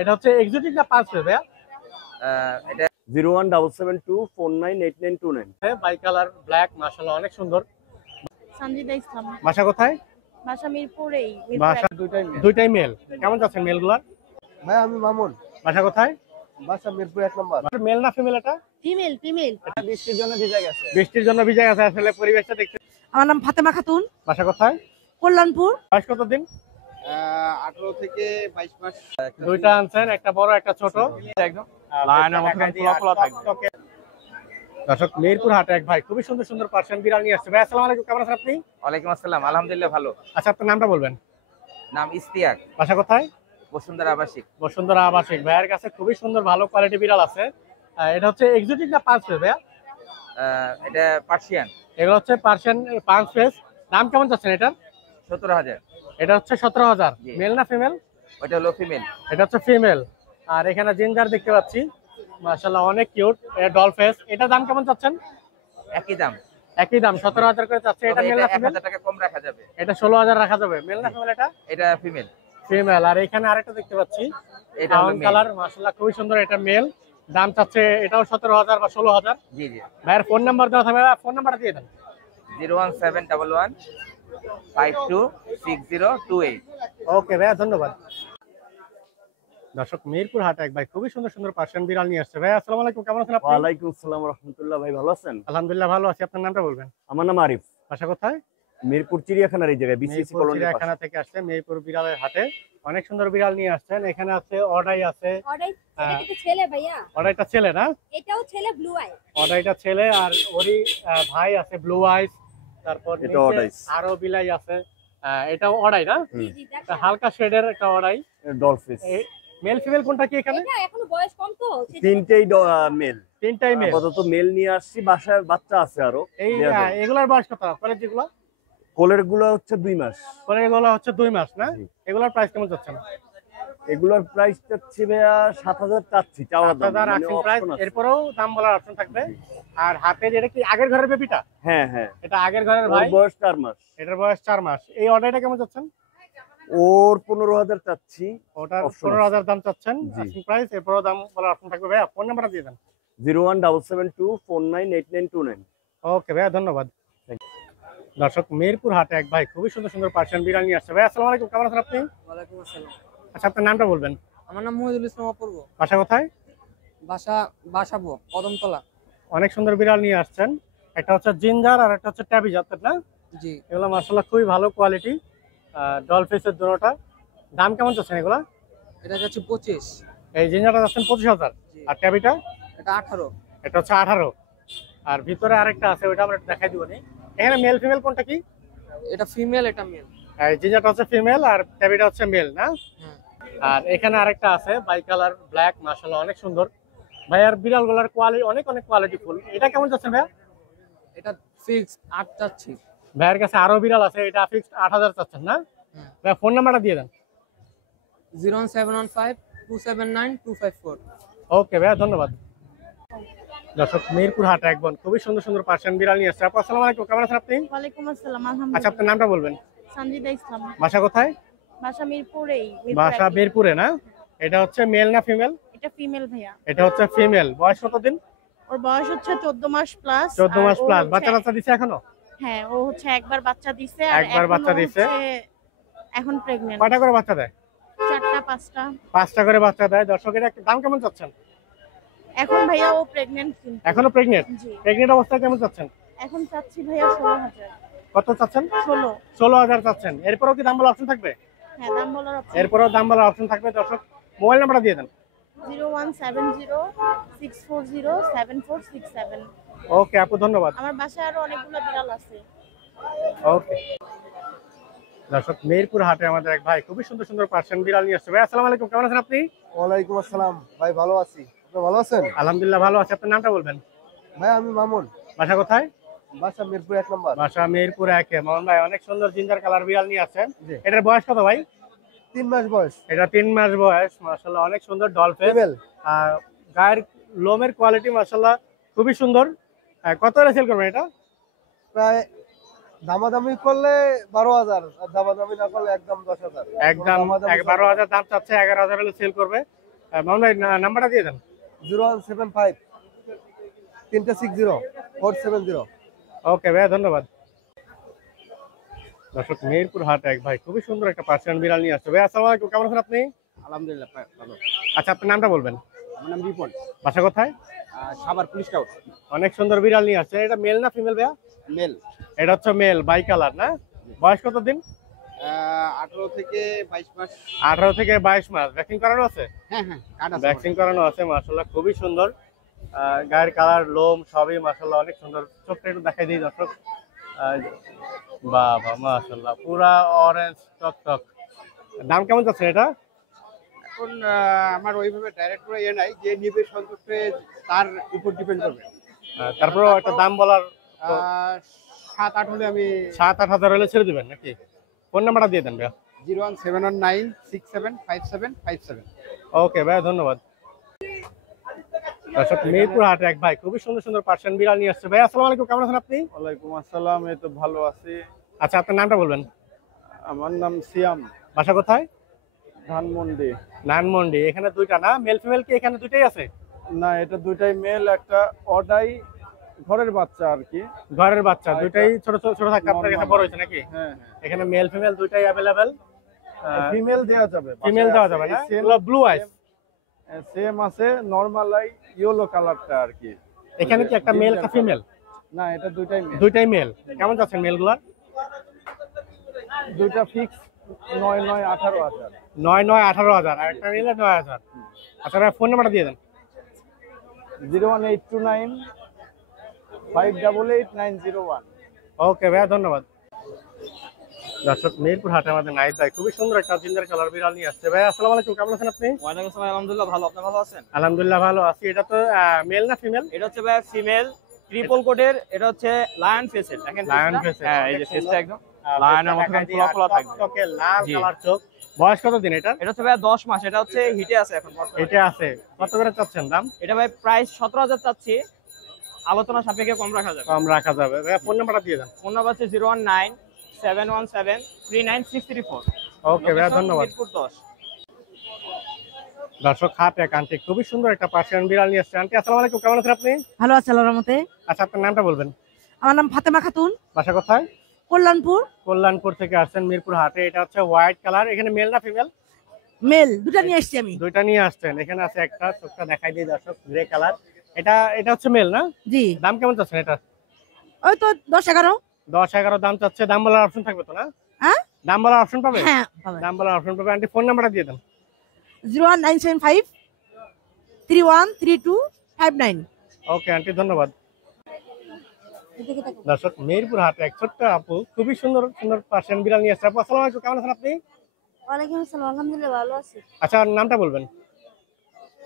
এটা হচ্ছে এক্সোটিক না পাঁচ ফেস ভাইয়া? এটা 01772498929। বাই কালার ব্ল্যাক, মাশাআল্লাহ অনেক সুন্দর। সঞ্জিদা ইসলাম। বাসা কোথায়? বাসা মিরপুরেই। বাসা দুইটাই মেল। কেমন যাচ্ছেন মেলগুলার? ভাই আমি মামুন। বাসা কোথায়? বাসা মিরপুর 1 নম্বর। মেল না ফিমেল এটা? ফিমেল। বৃষ্টির জন্য ভিজে গেছে। বৃষ্টির জন্য ভিজে গেছে, আসলে পরিবেশটা দেখতে। আমার নাম ফাতেমা খাতুন। বাসা কোথায়? কল্যাণপুর। বয়স কতদিন? 18 থেকে 22 মাস। দুইটা আনছেন, একটা বড় একটা ছোট। একদম লাইনের মতো খোলা থাকবে। দর্শক, মিরপুর হাটে এক ভাই খুবই সুন্দর সুন্দর পার্সিয়ান বিড়াল নিয়ে আসছে। ভাই আসসালামু আলাইকুম, কেমন আছেন আপনি? ওয়ালাইকুম আসসালাম, আলহামদুলিল্লাহ ভালো। আচ্ছা, আপনার নামটা বলবেন। নাম ইস্তিয়াক, বাসা কোথায়? বসুন্ধরা আবাসিক। বসুন্ধরা আবাসিক। ভাইয়ের কাছে খুবই সুন্দর ভালো কোয়ালিটি বিড়াল আছে। এটা হচ্ছে এক্সোটিক না পাঁচ ফেস ভাইয়া? এটা পার্সিয়ান। এগুলো হচ্ছে পার্সিয়ান পাঁচ ফেস। দাম কেমন যাচ্ছেন এটার? 17,000। এটা হচ্ছে 17,000। জি। মেল না ফিমেল? ওইটা হলো ফিমেল। এটা হচ্ছে ফিমেল। আর এখানে জিঞ্জার দেখতে পাচ্ছি, মাশাআল্লাহ অনেক কিউট। এটা ডল ফেস। এটার দাম কেমন চাচ্ছেন? একই দাম। একই দাম 17,000 করে চাচ্ছে। এটা তবে মেল এটা না ফিমেল? 1000 টাকা কম রাখা যাবে। এটা 16,000 রাখা যাবে। মেল না ফিমেল এটা? এটা ফিমেল। ফিমেল। আর এখানে আরেকটা দেখতে পাচ্ছি, এটা হলো ব্রাউন মেল। কালার, মাশাআল্লাহ খুবই সুন্দর। এটা মেল। দাম চাচ্ছে এটাও 17,000 বা 16,000। জি জি। ভাইয়ের ফোন নাম্বার দেওয়া থাকবে, ফোন নাম্বারটা দিয়ে দেন। 01711526028। ওকে ভাইয়া, ধন্যবাদ। দর্শক, মিরপুর হাটে এক ভাই খুবই সুন্দর সুন্দর পার্সিয়ান বিড়াল নিয়ে আসছে। ভাই আসসালামু আলাইকুম, কেমন আছেন আপনি? ওয়ালাইকুম আসসালাম ওয়া রাহমাতুল্লাহ। ভাই ভালো আছেন? আলহামদুলিল্লাহ ভালো আছি। আপনার নামটা বলবেন। আমার নাম আরিফ। বাসা কোথায়? মিরপুর চিড়িয়াখানার এই জায়গায় বিসিসি মিরপুর কলোনি চিড়িয়াখানা থেকে আসছে মিরপুর বিড়ালের হাটে। অনেক সুন্দর বিড়াল নিয়ে আসছেন। এখানে আছে অডাই আছে। এটা কিন্তু ছেলে ভাইয়া। অডাইটা ছেলে না? এটাও ছেলে ব্লু আই। অডাইটা ছেলে। আর ওরই ভাই আছে ব্লু আইস। তারপর এটা নিচে অডাইস। আরো বিলাই আছে। এটাও অডাই না? জি জি একটা হালকা শেডের একটা অডাই। ডলফিস। মেল ফিমেল কোনটা কি এখানে? এটা এখনো বয়স কম তো। তিনটেই মেল। তিনটাই মেল। আপাতত মেল নিয়ে আসছি, বাসায় বাচ্চা আছে আরো। এই এগুলার বয়স কত? কোলের যেগুলো? কোলের গুলো হচ্ছে 2 মাস। কোলের এগুলো হচ্ছে 2 মাস না? জি। এগুলার প্রাইস কেমন যাচ্ছেন? এগুলোর প্রাইস চাচ্ছি ভাইয়া 7,000 চাচ্ছি, চাওয়া দাম। 7,000 আস্কিং প্রাইস। এরপরেও দাম বলার অপশন থাকবে। আর হাতে যেটা কি আগের ঘরের বেবিটা? হ্যাঁ হ্যাঁ। এটা আগের ঘরের ওর ভাই। বয়স 4 মাস। এটার বয়স 4 মাস। এই অর্ডারটা কেমন যাচ্ছেন? ওর 15,000 চাচ্ছি। ওটার Option 15,000 দাম চাচ্ছেন জি। Asking price. এরপরেও দাম বলার অপশন থাকবে। ভাইয়া ফোন নাম্বারটা দিয়ে দেন। 01772498929। ওকে ভাইয়া, ধন্যবাদ। দর্শক, মিরপুর হাটে এক ভাই খুবই সুন্দর সুন্দর পার্সিয়ান বিড়াল নিয়ে আসছে। ভাই আসসালামু আলাইকুম, কেমন আছেন আপনি? ওয়ালাইকুম আসসালাম। আচ্ছা, আপনার নামটা বলবেন। আমার নাম মহিদুল ইসলাম অপূর্ব। বাসা কোথায়? বাসাবো কদমতলা। অনেক সুন্দর বিড়াল নিয়ে আসছেন। একটা হচ্ছে জিঞ্জার আর একটা হচ্ছে ট্যাবি জাতের না? জি। এগুলো মাশাআল্লাহ খুবই ভালো কোয়ালিটি। ডলফিসের দুটোটা। দাম কেমন চাচ্ছেন এগুলা? এটা যাচ্ছে 25। এই জিঞ্জারটা যাচ্ছেন 25,000। জি। আর ট্যাবিটা? এটা 18। এটা হচ্ছে 18। আর ভিতরে আরেকটা আছে, ওইটা আমরা একটু দেখাই দিব নি। এখানে মেল ফিমেল কোনটা কি? এটা ফিমেল, এটা মেল। এই জিঞ্জারটা হচ্ছে ফিমেল আর ট্যাবিটা হচ্ছে মেল না? হ্যাঁ। আর এখানে আরেকটা আছে বাই কালার ব্ল্যাক, মাশাআল্লাহ অনেক সুন্দর। ভাইয়ার বিড়ালগুলোর কোয়ালিটি অনেক অনেক কোয়ালিটি ফুল। এটা কেমন যাচ্ছে ভাইয়া? এটা ফিক্স 8 চাচ্ছি। ভাইয়ের কাছে আরো বিড়াল আছে, এটা ফিক্সড 8,000 চাচ্ছেন না? হ্যাঁ। ভাইয়া ফোন নাম্বারটা দিয়ে দেন। 01715279254। ওকে ভাইয়া, ধন্যবাদ। দর্শক, মিরপুর হাটে এক বোন খুবই সুন্দর সুন্দর পার্সিয়ান বিড়াল নিয়ে আসছে। আপু আসসালামু আলাইকুম, কেমন আছেন আপনি? ওয়ালাইকুম আসসালাম। আচ্ছা, আলহামদুলিল্লাহ। আপনার নামটা বলবেন। সঞ্জিদা ইসলাম। বাসা কোথায়? বাসা মিরপুরেই। বাসা মিরপুরে না? এটা হচ্ছে মেল না ফিমেল? এটা ফিমেল ভাইয়া। এটা হচ্ছে ফিমেল। বয়স কতদিন? ওর বয়স হচ্ছে 14 মাস প্লাস। 14 মাস প্লাস। বাচ্চা বাচ্চা দিছে এখনো? হ্যাঁ, ও হচ্ছে একবার বাচ্চা দিছে আর একবার এখনো বাচ্চা দিছে। হচ্ছে এখন প্রেগন্যান্ট। কয়টা করে বাচ্চা দেয়? 4টা 5টা। 5টা করে বাচ্চা দেয়। দর্শক, এটা দাম কেমন চাচ্ছেন? এখন ভাইয়া ও প্রেগন্যান্ট কিন্তু। এখনো প্রেগনেন্ট? জি। প্রেগনেন্ট অবস্থায় কেমন চাচ্ছেন? এখন চাচ্ছি ভাইয়া 16,000। কত চাচ্ছেন? 16। 16,000 চাচ্ছেন। এরপরেও কি দাম বলার অপশন থাকবে? হ্যাঁ, দাম বলার অপশন। এরপরেও দাম বলার অপশন থাকবে। দর্শক, মোবাইল নাম্বারটা দিয়ে দেন। 01706407467। ওকে আপু, ধন্যবাদ। আমার বাসায় আরো অনেকগুলো বিড়াল আছে। ওকে। দর্শক, মিরপুর হাটে আমাদের এক ভাই খুবই সুন্দর সুন্দর পার্সিয়ান বিড়াল নিয়ে আসছে। ভাই আসসালামু আলাইকুম, কেমন আছেন আপনি? ওয়ালাইকুম আসসালাম। ভাই ভালো আছি। আপনি ভালো আছেন? আলহামদুলিল্লাহ ভালো আছি। আপনার নামটা বলবেন। ভাই আমি মামুন। বাসা কোথায়? বাসা মিরপুর 1 নম্বর। বাসা মিরপুর 1 এ। মোহন ভাই অনেক সুন্দর জিঞ্জার কালার বিড়াল নিয়ে আসছেন। জি। এটার বয়স কত ভাই? 3 মাস বয়স। এটা 3 মাস বয়স। মাশাআল্লাহ অনেক সুন্দর ডলফিস। ফিমেল। আর গায়ের লোমের কোয়ালিটি মাশাআল্লাহ খুবই সুন্দর। কত করে সেল করবেন এটা? প্রায় দামাদামি করলে 12,000, আর দামাদামি না করলে একদম 10,000। একদম 12,000 দাম চাচ্ছে, 11,000 হলে সেল করবে। মামুন ভাই নাম্বারটা দিয়ে দেন। 0175 360 470। ওকে ভাই, ধন্যবাদ। দর্শক, মেহেরপুর হাট এক ভাই খুবই সুন্দর একটা পার্সিয়ান বিড়াল নিয়ে আসছে। ভাই আসসালামু আলাইকুম, কেমন আছেন আপনি? আলহামদুলিল্লাহ ভালো। আচ্ছা, আপনার নামটা বলবেন। আমার নাম রিপন, বাসা কোথায়? Savar police town. অনেক সুন্দর বিড়াল নিয়ে আসছে। এটা মেল না ফিমেল ভাইয়া? মেল। এটা হচ্ছে মেল, বাই কালার না? বয়স কত দিন? 18 থেকে 22 মাস। 18 থেকে 22 মাস। ভ্যাকসিন করানো আছে? হ্যাঁ হ্যাঁ, কাট আছে। ভ্যাকসিন করানো আছে, মাশাআল্লাহ খুবই সুন্দর। গায়ের কালার, লোম সবই মাশাআল্লাহ অনেক সুন্দর। চোখটা একটু দেখাই দিই দর্শক। বাবা মাশাআল্লাহ, পুরা অরেঞ্জ টক। দাম কেমন যাচ্ছে এটা? এখন আমার ওইভাবে ডাইরেক্ট করে নাই, যে নিবে সন্তুষ্টে তার উপর ডিপেন্ড করবে। তারপরেও একটা দাম বলার, 7-8 হলে আমি 7-8 হাজার হলে ছেড়ে দিবেন নাকি? ফোন নাম্বারটা দিয়ে দেন ভাইয়া। 01719675757। ওকে ভাইয়া, ধন্যবাদ। দর্শক, মেহেরপুর হাটে এক ভাই খুবই সুন্দর সুন্দর পার্সিয়ান বিড়াল নিয়ে আসছে। ভাই আসসালামু আলাইকুম, কেমন আছেন আপনি? ওয়ালাইকুম আসসালাম, এই তো ভালো আছি। আচ্ছা, আপনার নামটা বলবেন। আমার নাম সিয়াম, বাসা কোথায়? ধানমন্ডি। নানমন্ডি। এখানে দুইটা না, মেল ফিমেল কি এখানে দুইটাই আছে? না, এটা দুইটাই মেল, একটা অডাই ঘরের বাচ্চা আর কি। ঘরের বাচ্চা দুইটাই ছোট ছোট ছোট থাকতে আপনার কাছে বড় হয়েছে নাকি? হ্যাঁ এখানে মেল ফিমেল দুইটাই অ্যাভেলেবেল। ফিমেল দেওয়া যাবে, ফিমেল দেওয়া যাবে না? এগুলো ব্লু আইস। সেম আছে, নরমাল আই ইয়েলো কালারটা আর কি। এখানে কি একটা মেল একটা ফিমেল? না, এটা দুইটাই মেল। দুইটাই মেল। কেমন যাচ্ছেন মেলগুলার? দুইটা ফিক্স 9-9-18,000। 9-9-18,000, আর একটা নিলে 9,000। আচ্ছা ভাই, ফোন নাম্বারটা দিয়ে দেন। 01829 588 901। ওকে ভাইয়া, ধন্যবাদ। দর্শক, মেহেরপুর হাটে আমাদের নাইট ভাই খুবই সুন্দর একটা জিঞ্জার কালার বিড়াল নিয়ে আসছে। ভাই আসসালামু আলাইকুম, কেমন আছেন আপনি? ওয়ালাইকুম আসসালাম, আলহামদুলিল্লাহ ভালো। আপনি ভালো আছেন? আলহামদুলিল্লাহ ভালো আছি। এটা তো মেল না ফিমেল? এটা হচ্ছে ভাই ফিমেল ট্রিপল কোটের, এটা হচ্ছে লায়ন ফেসের। দেখেন লায়ন ফেসটা? ফেসের। হ্যাঁ, এই যে ফেসটা একদম লায়নের মতো খোলা খোলা থাকবে। টকটকে লাল জি। কালার চোখ। বয়স কত দিন এটা? এটা হচ্ছে ভাই 10 মাস। এটা হচ্ছে হিটে আছে এখন বর্তমানে। এটা আছে। কত করে চাচ্ছেন দাম? এটা ভাই প্রাইস 17,000 চাচ্ছি, আলোচনা সাপেক্ষে কম রাখা যাবে। কম রাখা যাবে। ভাইয়া ফোন নাম্বারটা দিয়ে দেন। ফোন নাম্বার হচ্ছে 019-717-39634। ওকে ভাইয়া, ধন্যবাদ। মিরপুর 10। দর্শক, হাট এক আন্টি খুবই সুন্দর একটা পার্সিয়ান বিড়াল নিয়ে আসছে। আন্টি আসসালামু আলাইকুম, কেমন আছেন আপনি? ভালো আছে আল্লাহর রহমতে। আচ্ছা, আপনার নামটা বলবেন। আমার নাম ফাতেমা খাতুন, বাসা কোথায়? কল্যাণপুর। কল্যাণপুর থেকে আসছেন মিরপুর হাটে। এটা হচ্ছে হোয়াইট কালার। এখানে মেল না ফিমেল? মেল দুটা নিয়ে এসেছি আমি। দুইটা নিয়ে আসছেন। এখানে আছে একটা, চোখটা দেখাই দিই দর্শক, গ্রে কালার। এটা হচ্ছে মেল না? জি, দাম কেমন চাচ্ছেন এটা? ওই তো 10-11। 10-11 দাম চাচ্ছে। দাম বলার অপশন থাকবে তো না? হ্যাঁ দাম বলার অপশন পাবে? হ্যাঁ পাবেন। দাম বলার অপশন পাবে। আন্টি ফোন নাম্বারটা দিয়ে দেন। 01975 313259। ওকে আন্টি, ধন্যবাদ। দর্শক, মেহেরপুর হাটে এক ছোট্ট আপু খুবই সুন্দর সুন্দর পার্সিয়ান বিড়াল নিয়ে আসছে। আপু আসসালামু আলাইকুম, কেমন আছেন আপনি? ওয়ালাইকুম আসসালাম, আলহামদুলিল্লাহ ভালো আছি। আচ্ছা, নামটা বলবেন।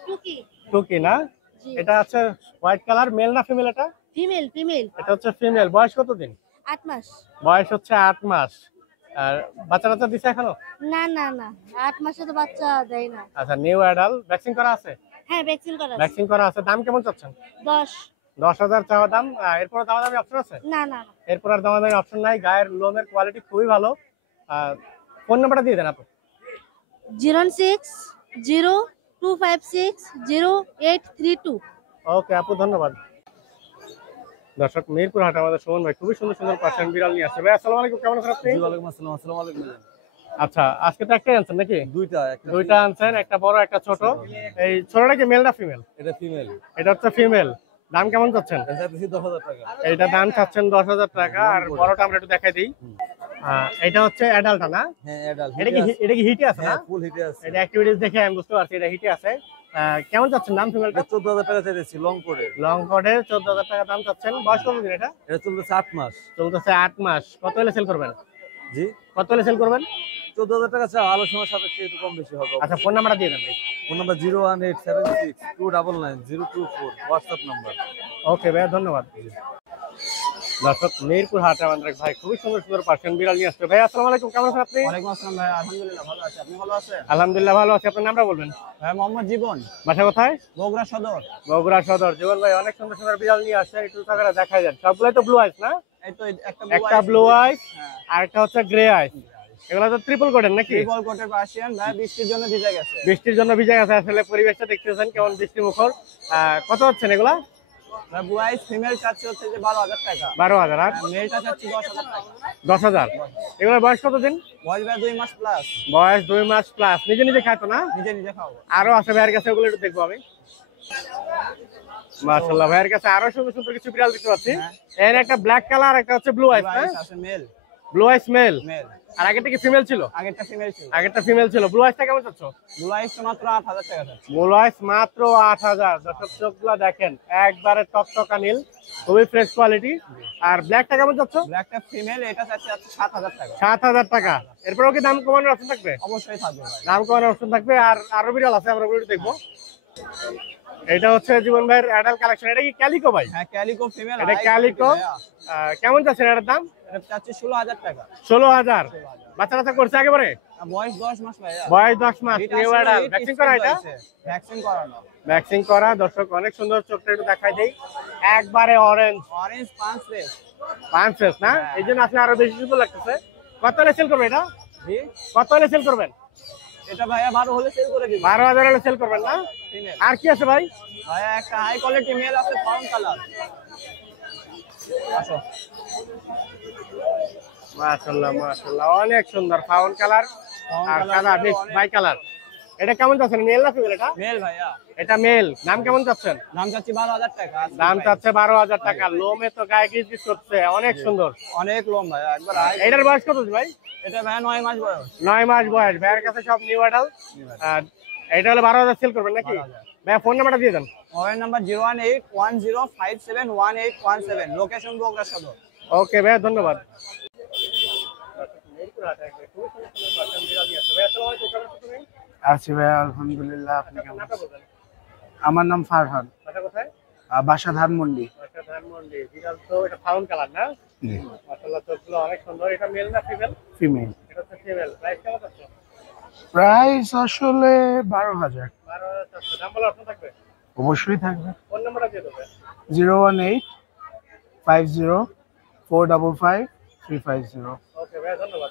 টুকি। টুকি না? জি। এটা হচ্ছে হোয়াইট কালার। মেল না ফিমেল এটা? Female female. এটা হচ্ছে ফিমেল। বয়স কত দিন? 8 মাস। বয়স হচ্ছে 8 মাস। আর বাচ্চা দিছে এখনো? না না না, 8 মাসে তো বাচ্চা দেয় না। আচ্ছা, নিউ অ্যাডাল্ট। ভ্যাকসিন করা আছে? হ্যাঁ, ভ্যাকসিন করা আছে। ভ্যাকসিন করা আছে। দাম কেমন চাচ্ছেন? 10। 10,000 চাওয়া দাম। এরপর দামাদামি অপশন আছে? না না না। এরপর আর দামাদামি অপশন নাই। গায়ের লোমের কোয়ালিটি খুবই ভালো। ফোন নাম্বারটা দিয়ে দেন আপু। 06025600832। ওকে আপু, ধন্যবাদ। দর্শক, মিরপুর হাটে আমাদের সুমন ভাই খুবই সুন্দর সুন্দর পার্সিয়ান বিড়াল নিয়ে আসছে। ভাই আসসালামু আলাইকুম, কেমন আছেন আপনি? ওয়ালাইকুম আসসালাম। আসসালামু আলাইকুম। আচ্ছা, আজকে তো একটাই আনছেন নাকি? একটা দুইটা আনছেন, একটা বড় একটা ছোট। এই ছোটটা কি মেল না ফিমেল? এটা ফিমেল। এটা হচ্ছে ফিমেল। দাম কেমন চাচ্ছেন? এটা দিছি 10,000 টাকা। এইটা দাম চাচ্ছেন 10,000 টাকা। আর বড়টা আমরা একটু দেখাই দিই। এটা হচ্ছে অ্যাডাল্ট না? হ্যাঁ, অ্যাডাল্ট। এটা কি হিটে আছে না? ফুল হিটে আছে। এটা অ্যাক্টিভিটিস দেখে আমি বুঝতে পারছি এটা হিটে আছে। কেমন চাচ্ছেন দাম ফিমেলটা? 14,000 টাকা চাইতেছি লং করে। লং কোডে 14,000 টাকা দাম চাচ্ছেন। বয়স কত দিন এটা? এটা চলতেছে 8 মাস। চলতেছে 8 মাস। কত হলে সেল করবেন? জি, কত হলে সেল করবেন? 14,000 টাকা চাও, আলোচনার সাপেক্ষে একটু কম বেশি হবে। আচ্ছা, ফোন নাম্বারটা দিয়ে দেন ভাই। Phone number 01876 299 024, WhatsApp number. Okay ভাইয়া, ধন্যবাদ। দর্শক মিরপুর হাটে আমাদের এক ভাই খুবই সুন্দর সুন্দর পার্সিয়ান বিড়াল নিয়ে আসছে। ভাই আসসালামু আলাইকুম, কেমন আছেন আপনি? ওয়ালাইকুম আসসালাম ভাই, আলহামদুলিল্লাহ ভালো আছি। আপনি ভালো আছেন? আলহামদুলিল্লাহ ভালো আছি। আপনার নামটা বলবেন? ভাই মোহাম্মদ জীবন, বাসা কোথায়? বগুড়া সদর। বগুড়া সদর। জীবন ভাই অনেক সুন্দর সুন্দর বিড়াল নিয়ে আসছে, একটু তাকারে দেখাই যান। সবগুলাই তো ব্লু আইস না? এই তো একটা ব্লু আইস আর একটা হচ্ছে গ্রে আইস। এগুলো তো ট্রিপল কোটের নাকি? ট্রিপল কোটের পার্সিয়ান ভাই, বৃষ্টির জন্য ভিজে গেছে। বৃষ্টির জন্য ভিজে গেছে। আসলে পরিবেশটা দেখতেছেন কেমন বৃষ্টি মুখর। কত হচ্ছেন এগুলা? ভাই ব্লু আইস ফিমেল চাচ্ছি হচ্ছে যে 12,000 টাকা, 12,000। আর মেলটা চাচ্ছি 10,000 টাকা। 10,000। এগুলোর বয়স কতদিন? বয়স ভাই 2 মাস প্লাস। বয়স 2 মাস প্লাস। নিজে নিজে খাইতো না? নিজে নিজে খাও। আরো আছে ভাইয়ের কাছে, ওগুলো একটু দেখবো আমি। মাশাআল্লাহ, ভাইয়ের কাছে আরো সুন্দর সুন্দর কিছু বিড়াল দেখতে পাচ্ছি। এর একটা ব্ল্যাক কালার, একটা হচ্ছে ব্লু আইস। ব্লু আইস আছে mail. Blue eyes male. Mail. আর আগেরটা কি ফিমেল ছিল? আগেরটা ফিমেল ছিল। আগেরটা ফিমেল ছিল। ব্লু আইসটা কেমন চাচ্ছ? ব্লু আইস তো মাত্র 8,000 টাকা যাচ্ছে। ব্লু আইস মাত্র 8,000। দর্শক চোখগুলো দেখেন, একবারে টকটকা নীল, খুবই ফ্রেশ কোয়ালিটি। আর ব্ল্যাকটা কেমন চাচ্ছ? ব্ল্যাকটা ফিমেল, এটা চাচ্ছি 7,000 টাকা। 7,000 টাকা। এরপরেও কি দাম কমানোর অপশন থাকবে? অবশ্যই থাকবে ভাই। দাম কমানোর অপশন থাকবে। আর আরো বিড়াল আছে, আমরা ওগুলো একটু দেখবো। এটা হচ্ছে জীবন ভাইয়ের অ্যাডাল্ট কালেকশন। এটা কি ক্যালিকো ভাই? হ্যাঁ ক্যালিকো ফিমেল। এটা ক্যালিকো। কেমন যাচ্ছে এটার দাম? এটা চাচ্ছি 16,000 টাকা। 16,000। বাচ্চা বাচ্চা করছে একেবারে? আর বয়স 10 মাস ভাইয়া। বয়স 10 মাস। New adult. ভ্যাকসিন করা এটা? ভ্যাকসিন করানো। ভ্যাকসিন করা। দর্শক অনেক সুন্দর, চোখটা একটু দেখাই দেই, একবারে অরেঞ্জ অরেঞ্জ পাঁচ রেস। পাঁচেস না? এই জন্য আসলে আরো বেশি সুন্দর লাগতেছে। কত হলে সেল করবে এটা? জি কত হলে সেল করবেন? এটা ভাইয়া 12 হলে সেল করে দিব। 12,000 হলে সেল করবেন না? ফিমেল। আর কি আছে ভাই? ভাইয়া একটা হাই কোয়ালিটি মেল আছে ফাউন কালার। আসো। মাশাআল্লাহ মাশাআল্লাহ, অনেক সুন্দর ফাউন কালার আর সাদা মিক্স বাই কালার। এটা কেমন যাচ্ছেন? মেল না ফিমেল এটা? মেল ভাইয়া। এটা মেল। দাম কেমন যাচ্ছেন? দাম চাচ্ছি 12,000 টাকা। দাম চাচ্ছে 12,000 টাকা। লোমে তো গায়ে গিজ করছে, অনেক সুন্দর। অনেক লোম ভাইয়া, একবার হাই। এটার বয়স কত ভাই? এটা ভাইয়া 9 মাস বয়স। 9 মাস বয়স। ভাইয়ের কাছে সব নিউ অ্যাডাল। আর এটা হলে 12,000 সেল করবেন নাকি? 12,000। ভাইয়া ফোন নাম্বারটা দিয়ে দেন। মোবাইল নাম্বার 01810571817, লোকেশন বগুড়া সদর। ওকে ভাইয়া, ধন্যবাদ। আছি ভাই আলহামদুলিল্লাহ। আপনি কেমন আছেন? আমার নাম ফারহান, বাসা ধানমন্ডি। ফিমেল। প্রাইস আসলে 12,000। অবশ্যই থাকবে। 01850455350। ওকে ভাই, ধন্যবাদ।